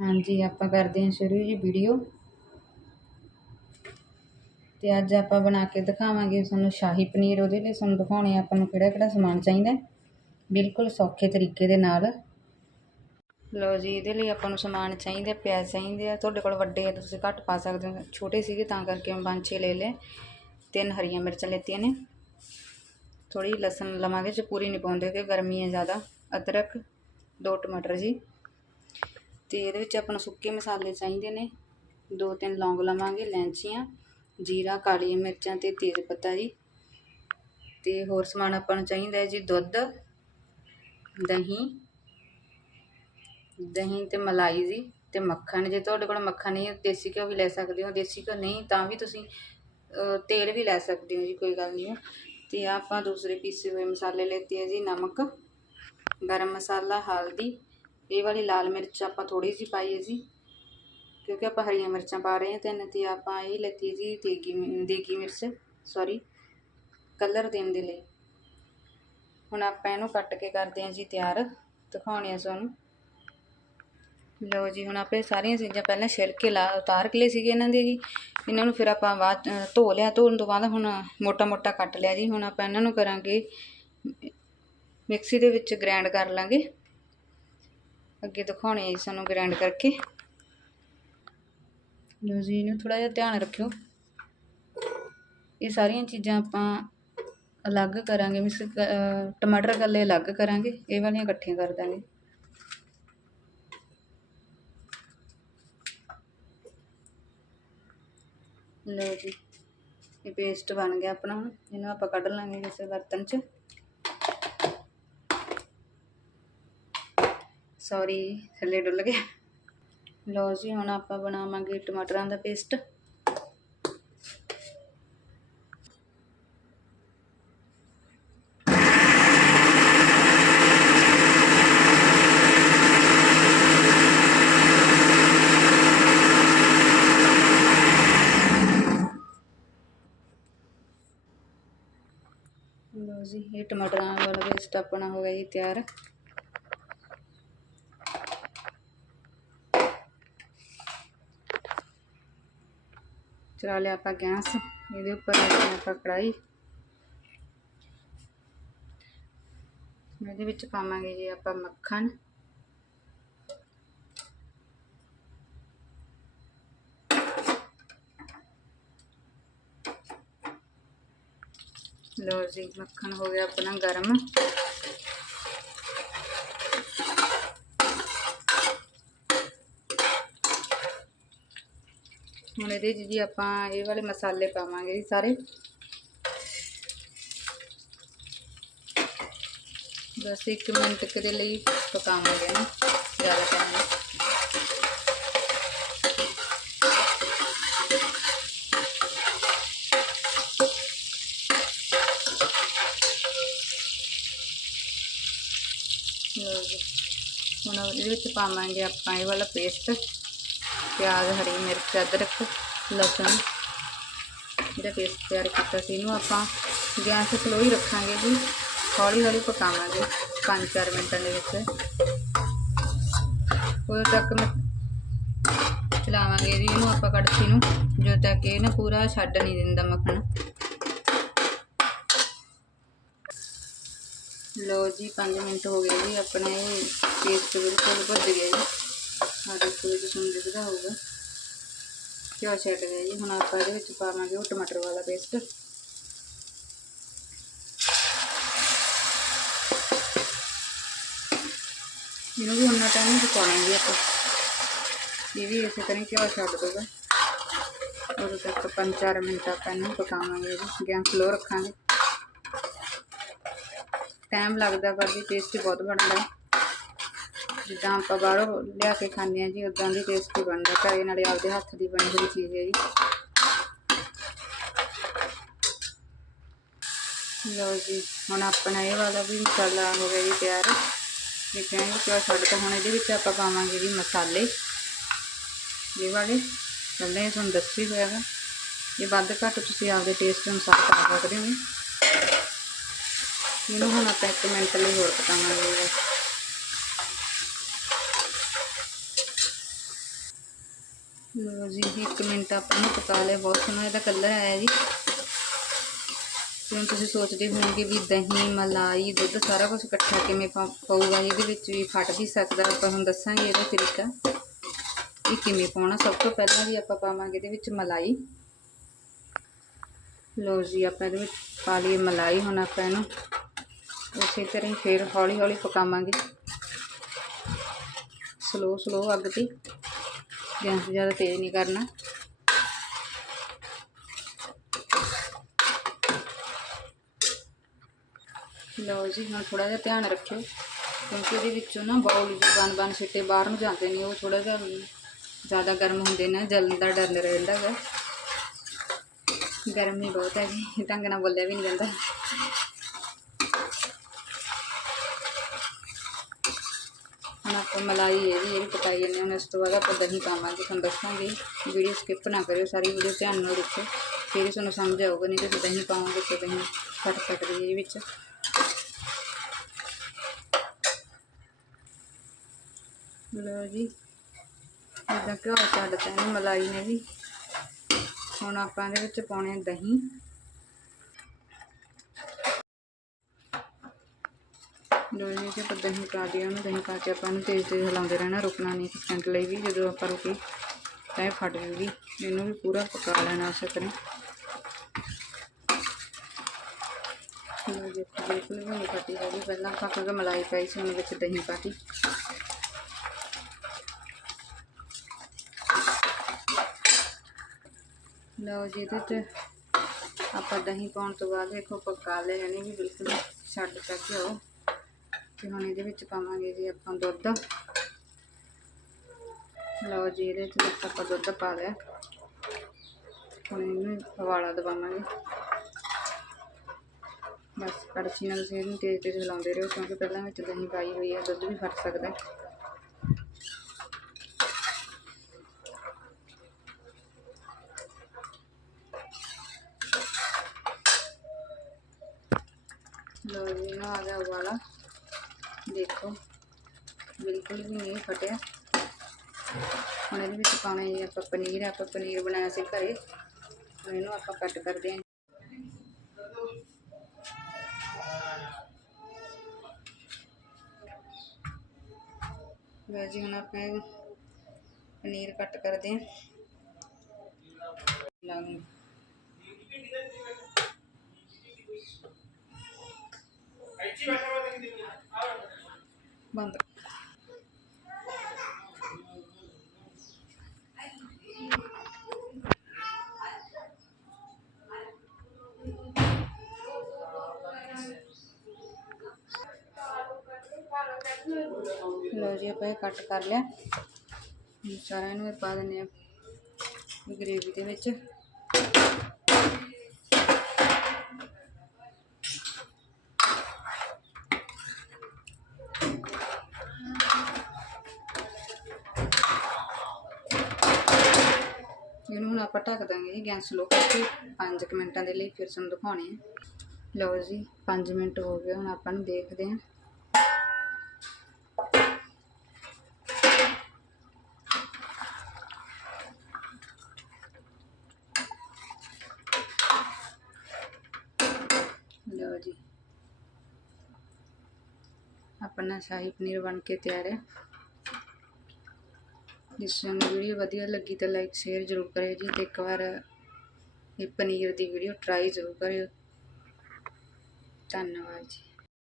ਹਾਂਜੀ, ਆਪਾਂ ਕਰਦੇ ਹਾਂ ਸ਼ੁਰੂ ਜੀ ਵੀਡੀਓ ਤੇ ਅੱਜ ਆਪਾਂ ਬਣਾ ਕੇ ਦਿਖਾਵਾਂਗੇ ਤੁਹਾਨੂੰ ਸ਼ਾਹੀ ਪਨੀਰ, ਉਹਦੇ ਲਈ ਤੁਹਾਨੂੰ ਦਿਖਾਉਣੇ ਆਪਾਂ ਨੂੰ ਕਿਹੜਾ ਕਿਹੜਾ ਸਮਾਨ ਚਾਹੀਦਾ। ਬਿਲਕੁਲ ਸੌਖੇ ਤਰੀਕੇ ਦੇ ਨਾਲ। ਲਓ ਜੀ, ਇਹਦੇ ਲਈ ਆਪਾਂ ਨੂੰ ਸਮਾਨ ਚਾਹੀਦਾ, ਪਿਆਜ਼ ਚਾਹੀਦੇ ਆ। ਤੁਹਾਡੇ ਕੋਲ ਵੱਡੇ ਆ, ਤੁਸੀਂ ਘੱਟ ਪਾ ਸਕਦੇ ਹੋ। ਛੋਟੇ ਸੀਗੇ, ਤਾਂ ਕਰਕੇ ਮੈਂ ਪੰਜ ਛੇ ਲੈ ਲਏ। ਤਿੰਨ ਹਰੀਆਂ ਮਿਰਚਾਂ ਲੈਤੀਆਂ ਨੇ। ਥੋੜੀ ਲਸਣ ਲਵਾਂਗੇ ਚ ਪੂਰੀ ਨਹੀਂ ਪਾਉਂਦੇ ਕਿ ਗਰਮੀ ਹੈ ਜ਼ਿਆਦਾ। ਅਦਰਕ, ਦੋ ਟਮਾਟਰ ਜੀ। ਅਤੇ ਇਹਦੇ ਵਿੱਚ ਆਪਾਂ ਨੂੰ ਸੁੱਕੇ ਮਸਾਲੇ ਚਾਹੀਦੇ ਨੇ। ਦੋ ਤਿੰਨ ਲੌਂਗ ਲਵਾਂਗੇ, ਲੈਂਚੀਆਂ, ਜੀਰਾ, ਕਾਲੀਆਂ ਮਿਰਚਾਂ ਅਤੇ ਤੇਜ਼ ਪੱਤਾ ਜੀ। ਅਤੇ ਹੋਰ ਸਮਾਨ ਆਪਾਂ ਨੂੰ ਚਾਹੀਦਾ ਹੈ ਜੀ ਦੁੱਧ, ਦਹੀਂ ਦਹੀਂ ਤੇ ਮਲਾਈ ਜੀ ਤੇ ਮੱਖਣ। ਜੇ ਤੁਹਾਡੇ ਕੋਲ ਮੱਖਣ ਨਹੀਂ ਹੈ ਦੇਸੀ ਘਿਓ ਵੀ ਲੈ ਸਕਦੇ ਹੋ, ਦੇਸੀ ਘਿਓ ਨਹੀਂ ਤਾਂ ਵੀ ਤੁਸੀਂ ਤੇਲ ਵੀ ਲੈ ਸਕਦੇ ਹੋ ਜੀ, ਕੋਈ ਗੱਲ ਨਹੀਂ। ਤੇ ਆਪਾਂ ਦੂਸਰੇ ਪੀਸੇ ਹੋਏ ਮਸਾਲੇ ਲੈਤੇ ਹੈ ਜੀ ਨਮਕ, ਗਰਮ ਮਸਾਲਾ, ਹਲਦੀ ਇਹ ਵਾਲੀ ਲਾਲ ਮਿਰਚ ਆਪਾਂ ਥੋੜੀ ਜਿਹੀ ਪਾਈ ਹੈ ਜੀ, ਕਿਉਂਕਿ ਆਪਾਂ ਹਰੀਆਂ ਮਿਰਚਾਂ ਪਾ ਰਹੇ ਹਾਂ ਤਿੰਨ ਤੇ ਆਪਾਂ ਇਹ ਲੈਤੀ ਜੀ ਦੇਗੀ ਦੇਗੀ ਮਿਰਚ ਸੌਰੀ ਕਲਰ ਦੇਣ ਦੇ ਲਈ। ਹੁਣ ਆਪਾਂ ਇਹਨੂੰ ਕੱਟ ਕੇ ਕਰਦੇ ਹਾਂ ਜੀ ਤਿਆਰ, ਦਿਖਾਉਣੇ ਆ ਤੁਹਾਨੂੰ। ਲਓ ਜੀ, ਹੁਣ ਆਪੇ ਸਾਰੀਆਂ ਚੀਜ਼ਾਂ ਪਹਿਲਾਂ ਛਿਲਕੇ ਲਾ, ਉਤਾਰ ਕੇ ਲਏ ਸੀਗੇ ਇਹਨਾਂ ਦੇ ਜੀ ਇਹਨਾਂ ਨੂੰ ਫਿਰ ਆਪਾਂ ਬਾਅਦ ਧੋ ਲਿਆ, ਧੋਣ ਤੋਂ ਬਾਅਦ ਹੁਣ ਮੋਟਾ ਮੋਟਾ ਕੱਟ ਲਿਆ ਜੀ। ਹੁਣ ਆਪਾਂ ਇਹਨਾਂ ਨੂੰ ਕਰਾਂਗੇ, ਮਿਕਸੀ ਦੇ ਵਿੱਚ ਗ੍ਰਾਈਂਡ ਕਰ ਲਾਂਗੇ। ਅੱਗੇ ਦਿਖਾਉਣੇ ਜੀ ਸਾਨੂੰ ਗ੍ਰਾਈਂਡ ਕਰਕੇ। ਲਓ ਜੀ, ਇਹਨੂੰ ਥੋੜਾ ਜਿਹਾ ਧਿਆਨ ਰੱਖਿਓ। ਇਹ ਸਾਰੀਆਂ ਚੀਜ਼ਾਂ ਆਪਾਂ ਅਲੱਗ ਕਰਾਂਗੇ, ਮਿਕਸ ਟਮਾਟਰ ਕੱਲੇ ਅਲੱਗ ਕਰਾਂਗੇ, ਇਹ ਵਾਲੀਆਂ ਇਕੱਠੀਆਂ ਕਰ ਦਾਂਗੇ। ਲਓ ਜੀ, ਇਹ ਪੇਸਟ ਬਣ ਗਿਆ ਆਪਣਾ ਹੁਣ, ਇਹਨੂੰ ਆਪਾਂ ਕੱਢ ਲਾਂਗੇ ਕਿਸੇ ਬਰਤਨ 'ਚ। ਸੌਰੀ ਥੱਲੇ ਡੁੱਲ ਗਿਆ। ਲਓ ਜੀ, ਹੁਣ ਆਪਾਂ ਬਣਾਵਾਂਗੇ ਟਮਾਟਰਾਂ ਦਾ ਪੇਸਟ। ਲਓ ਜੀ, ਇਹ ਟਮਾਟਰਾਂ ਵਾਲਾ ਪੇਸਟ ਆਪਣਾ ਹੋ ਗਿਆ ਜੀ ਤਿਆਰ। ਚਲਾ ਲਿਆ ਆਪਾਂ ਗੈਸ ਇਹਦੇ ਉੱਪਰ ਰੱਖਣਾ ਆਪਾਂ ਕੜਾਈ ਇਹਦੇ ਵਿੱਚ ਪਾਵਾਂਗੇ ਜੀ ਆਪਾਂ ਮੱਖਣ ਲੋ ਜੀ ਮੱਖਣ ਹੋ ਗਿਆ ਆਪਣਾ ਗਰਮ ਹੁਣ ਇਹਦੇ ਜੀ ਆਪਾਂ ਇਹ ਵਾਲੇ ਮਸਾਲੇ ਪਾਵਾਂਗੇ ਜੀ ਸਾਰੇ। ਬਸ 1 ਮਿੰਟ ਦੇ ਲਈ ਪਕਾਵਾਂਗੇ ਨਾ ਜ਼ਿਆਦਾ ਟਾਈਮ ਹੁਣ ਇਹਦੇ ਵਿੱਚ ਪਾਵਾਂਗੇ ਆਪਾਂ ਇਹ ਵਾਲਾ ਪੇਸਟ ਪਿਆਜ਼, ਹਰੀ ਮਿਰਚ, ਅਦਰਕ, ਲਸਣ ਜਿਹੜਾ ਪੇਸਟ ਤਿਆਰ ਕੀਤਾ ਸੀ। ਇਹਨੂੰ ਆਪਾਂ ਗੈਸ ਸਲੋ ਹੀ ਰੱਖਾਂਗੇ ਜੀ। ਹੌਲੀ ਹੌਲੀ ਪਕਾਵਾਂਗੇ। 5-4 ਮਿੰਟਾਂ ਦੇ ਵਿੱਚ। ਉਦੋਂ ਤੱਕ ਚਲਾਵਾਂਗੇ ਜੀ। ਇਹਨੂੰ ਆਪਾਂ ਕੜਛੀ ਨੂੰ, ਜਦੋਂ ਤੱਕ ਇਹ ਨਾ ਪੂਰਾ ਛੱਡ ਨਹੀਂ ਦਿੰਦਾ ਮੱਖਣ। ਲੋ ਜੀ 5 ਮਿੰਟ ਹੋ ਗਏ ਜੀ। ਆਪਣੇ ਪੇਸਟ ਬਿਲਕੁਲ ਭੁੱਜ ਗਿਆ ਜੀ। ਆ ਦੇਖੋ ਜੀ ਤੁਹਾਨੂੰ ਦਿਖਦਾ ਹੋਊਗਾ। ਘਿਓ ਛੱਡ ਗਿਆ ਜੀ? ਹੁਣ ਆਪਾਂ ਇਹਦੇ ਵਿੱਚ ਪਾਵਾਂਗੇ ਉਹ ਟਮਾਟਰ ਵਾਲਾ ਪੇਸਟ ਇਹਨੂੰ ਵੀ ਉਹਨਾਂ ਟਾਈਮ ਪਕਾਉਣਾਂਗੇ ਆਪਾਂ। ਇਹ ਵੀ ਇਸੇ ਤਰ੍ਹਾਂ ਘਿਓ ਛੱਡ ਦੂਗਾ ਉਦੋਂ ਤੱਕ 5-4 ਮਿੰਟ ਆਪਾਂ ਇਹਨੂੰ ਪਕਾਵਾਂਗੇ ਜੀ। ਗੈਸ ਸਲੋ ਰੱਖਾਂਗੇ। ਟਾਈਮ ਲੱਗਦਾ ਪਰ ਵੀ ਟੇਸਟ ਬਹੁਤ ਬਣਦਾ। ਜਿੱਦਾਂ ਆਪਾਂ ਬਾਹਰੋਂ ਲਿਆ ਕੇ ਖਾਂਦੇ ਆ ਜੀ ਉਦਾਂ ਦੀ ਟੇਸਟੀ ਬਣਦਾ ਘਰੇ ਨਾਲੇ ਆਪਦੇ ਹੱਥ ਦੀ ਬਣੀ ਹੋਈ ਚੀਜ਼ ਹੈ ਜੀ। ਲਓ ਜੀ, ਹੁਣ ਆਪਣਾ ਇਹ ਵਾਲਾ ਵੀ ਮਸਾਲਾ ਹੋ ਗਿਆ ਜੀ ਤਿਆਰ। ਦੇਖਿਆ ਜੀ ਕਿਉਂ ਛੱਡ ਕੇ ਹੁਣ ਇਹਦੇ ਵਿੱਚ ਆਪਾਂ ਪਾਵਾਂਗੇ ਜੀ ਮਸਾਲੇ। ਇਹ ਵਾਲੇ, ਪਹਿਲਾਂ ਇਹ ਤੁਹਾਨੂੰ ਦੱਸੀ ਹੋਇਆਗਾ ਇਹ ਵੱਧ ਘੱਟ ਤੁਸੀਂ ਆਪਦੇ ਟੇਸਟ ਅਨੁਸਾਰ ਪਾ ਸਕਦੇ ਹੋ। ਇਹਨੂੰ ਹੁਣ ਆਪਾਂ 1 ਮਿੰਟ ਲਈ ਹੋਰ ਪਕਾਵਾਂਗੇ ਲੋ ਜੀ, ਇੱਕ ਮਿੰਟ ਆਪਾਂ ਨੂੰ ਪਕਾ ਲਿਆ, ਬਹੁਤ ਸੋਹਣਾ ਇਹਦਾ ਕਲਰ ਆਇਆ ਜੀ। ਤੇ ਹੁਣ ਤੁਸੀਂ ਸੋਚਦੇ ਹੋਵੋਗੇ ਵੀ ਦਹੀਂ, ਮਲਾਈ, ਦੁੱਧ ਸਾਰਾ ਕੁਝ ਇਕੱਠਾ ਕਿਵੇਂ ਪਾ- ਪਊਗਾ, ਇਹਦੇ ਵਿੱਚ ਵੀ ਫਟ ਵੀ ਸਕਦਾ, ਆਪਾਂ ਹੁਣ ਦੱਸਾਂਗੇ ਇਹਦਾ ਤਰੀਕਾ। ਇਹ ਕਿਵੇਂ ਪਾਉਣਾ, ਸਭ ਤੋਂ ਪਹਿਲਾਂ ਵੀ ਆਪਾਂ ਪਾਵਾਂਗੇ ਇਹਦੇ ਵਿੱਚ ਮਲਾਈ। ਲੋ ਜੀ, ਆਪਾਂ ਇਹਦੇ ਵਿੱਚ ਪਾ ਲਈ ਮਲਾਈ, ਹੁਣ ਆਪਾਂ ਇਹਨੂੰ ਉਸੇ ਤਰ੍ਹਾਂ ਹੀ ਫਿਰ ਹੌਲੀ ਹੌਲੀ ਪਕਾਵਾਂਗੇ। ਸਲੋ ਸਲੋ ਅੱਗ ਤੇ। ਗੈਸ ਜ਼ਿਆਦਾ ਤੇਜ਼ ਨਹੀਂ ਕਰਨਾ। ਲਓ ਜੀ, ਹੁਣ ਥੋੜਾ ਜਿਹਾ ਧਿਆਨ ਰੱਖਿਓ, ਕਿਉਂਕਿ ਇਹਦੇ ਵਿੱਚੋਂ ਨਾ ਬਾਉਲ ਜੀ ਬਣ ਬਣ ਛਿੱਟੇ ਬਾਹਰ ਨੂੰ ਜਾਂਦੇ ਨੇ, ਉਹ ਥੋੜਾ ਜਿਹਾ ਜ਼ਿਆਦਾ ਗਰਮ ਹੁੰਦੇ ਨੇ, ਜਲਣ ਦਾ ਡਰ ਰਹਿੰਦਾ ਹੈ ਗਰਮੀ ਬਹੁਤ ਹੈ ਜੀ, ਢੰਗ ਨਾਲ ਬੋਲਿਆ ਵੀ ਨਹੀਂ ਜਾਂਦਾ। ਹੁਣ ਮਲਾਈ ਇਹਦੀ ਇਹ ਪਕਾਈ ਜਾਂਦੇ ਹੁਣ ਇਸ ਤੋਂ ਬਾਅਦ ਆਪਾਂ ਦਹੀਂ ਪਾਵਾਂਗੇ, ਤੁਹਾਨੂੰ ਦੱਸਾਂਗੇ। ਵੀਡੀਓ ਸਕਿਪ ਨਾ ਕਰਿਓ, ਸਾਰੀ ਵੀਡੀਓ ਧਿਆਨ ਨਾਲ ਦੇਖੋ ਫਿਰ ਹੀ ਤੁਹਾਨੂੰ ਸਮਝ ਆਊਗਾ, ਨਹੀਂ ਤੇ ਦਹੀਂ ਪਾਵਾਂਗੇ ਤੇ ਦਹੀਂ ਫਟ ਸਕਦੀ ਹੈ ਇਹ ਵਿੱਚ। ਲਓ ਜੀ ਇਦਾਂ ਘਿਓ ਛੱਡਤਾ ਇਹਨੇ ਮਲਾਈ ਨੇ ਵੀ। ਹੁਣ ਆਪਾਂ ਇਹਦੇ ਵਿੱਚ ਪਾਉਣੇ ਆ ਦਹੀਂ। ਲਓ ਜੀ ਜੇ ਆਪਾਂ ਦਹੀਂ ਪਾ ਦਿਆ ਉਹਨੂੰ, ਦਹੀਂ ਪਾ ਕੇ ਆਪਾਂ ਨੂੰ ਤੇਜ਼ ਤੇਜ਼ ਹਿਲਾਉਂਦੇ ਰਹਿਣਾ, ਰੁਕਣਾ ਨਹੀਂ ਇੱਕ ਸਕਿੰਟ ਲਈ ਵੀ, ਜਦੋਂ ਆਪਾਂ ਰੁਕੀ ਤਾਂ ਇਹ ਫਟ ਜੂਗੀ। ਇਹਨੂੰ ਵੀ ਪੂਰਾ ਪਕਾ ਲੈਣਾ ਉਸੇ ਤਰ੍ਹਾਂ। ਲਓ ਜੀ ਬਿਲਕੁਲ ਵੀ ਨਹੀਂ ਫਟੀ ਹੈਗੀ। ਪਹਿਲਾਂ ਆਪਾਂ ਕਿਉਂਕਿ ਮਲਾਈ ਪਾਈ ਸੀ, ਉਹਦੇ ਵਿੱਚ ਦਹੀਂ ਪਾਤੀ ਲਓ ਜੀ, ਇਹਦੇ 'ਚ ਆਪਾਂ ਦਹੀਂ ਪਾਉਣ ਤੋਂ ਬਾਅਦ ਦੇਖੋ ਪਕਾ ਲੈ ਇਹਨੇ ਵੀ ਬਿਲਕੁਲ ਛੱਡ ਤੱਕ ਘਿਓ ਤੇ ਹੁਣ ਇਹਦੇ ਵਿੱਚ ਪਾਵਾਂਗੇ ਜੀ ਆਪਾਂ ਦੁੱਧ। ਲਓ ਜੀ, ਇਹਦੇ 'ਚ ਵਿੱਚ ਆਪਾਂ ਦੁੱਧ ਪਾ ਲਿਆ। ਹੁਣ ਇਹਨੂੰ ਹਵਾਲਾ ਦਵਾਵਾਂਗੇ। ਬਸ ਕੜਛੀ ਨਾਲ ਤੁਸੀਂ ਇਹਨੂੰ ਤੇਜ਼ ਤੇਜ਼ ਹਿਲਾਉਂਦੇ ਰਹੋ, ਕਿਉਂਕਿ ਪਹਿਲਾਂ ਵਿੱਚ ਦਹੀਂ ਪਾਈ ਹੋਈ ਹੈ, ਦੁੱਧ ਵੀ ਫਟ ਸਕਦਾ ਹੈ। ਲਓ ਜੀ, ਇਹਨੂੰ ਆ ਗਿਆ ਉਬਾਲਾ। ਦੇਖੋ ਬਿਲਕੁਲ ਵੀ ਨਹੀਂ ਫਟਿਆ ਹੁਣ ਇਹਦੇ ਵਿੱਚ ਪਾਉਣਾ ਹੈ ਆਪਾਂ ਪਨੀਰ ਆਪਾਂ ਪਨੀਰ ਬਣਾਇਆ ਸੀ ਘਰੇ ਹੁਣ ਇਹਨੂੰ ਆਪਾਂ ਕੱਟ ਕਰਦੇ ਹਾਂ ਲਓ ਜੀ ਹੁਣ ਆਪਾਂ ਇਹ ਪਨੀਰ ਕੱਟ ਕਰਦੇ ਹਾਂ ਲਾਂਗੇ ਬੰਦ ਲਓ ਜੀ ਆਪਾਂ ਇਹ ਕੱਟ ਕਰ ਲਿਆ ਹੁਣ ਸਾਰਾ ਇਹਨੂੰ ਪਾ ਦਿੰਦੇ ਆ ਗ੍ਰੇਵੀ ਦੇ ਵਿੱਚ ਇਹਨੂੰ ਆਪਾਂ ਢੱਕ ਦਾਂਗੇ ਜੀ ਗੈਸ ਸਲੋ ਕਰਕੇ 5 ਮਿੰਟਾਂ ਦੇ ਲਈ ਫਿਰ ਤੁਹਾਨੂੰ ਦਿਖਾਉਣੇ ਆ। ਲਓ ਜੀ 5 ਮਿੰਟ ਹੋ ਗਏ, ਹੁਣ ਆਪਾਂ ਨੂੰ ਦੇਖਦੇ ਹਾਂ ਲਓ ਜੀ। ਆਪਣਾ ਸ਼ਾਹੀ ਪਨੀਰ ਬਣ ਕੇ ਤਿਆਰ ਹੈ ਜਿਸ ਨੂੰ ਵੀਡੀਓ ਵਧੀਆ ਲੱਗੀ ਤਾਂ ਲਾਈਕ ਸ਼ੇਅਰ ਜ਼ਰੂਰ ਕਰਿਓ ਜੀ ਤੇ ਇੱਕ ਵਾਰ ਇਹ ਪਨੀਰ ਦੀ ਵੀਡੀਓ ਟਰਾਈ ਜ਼ਰੂਰ ਕਰਿਓ। ਧੰਨਵਾਦ ਜੀ।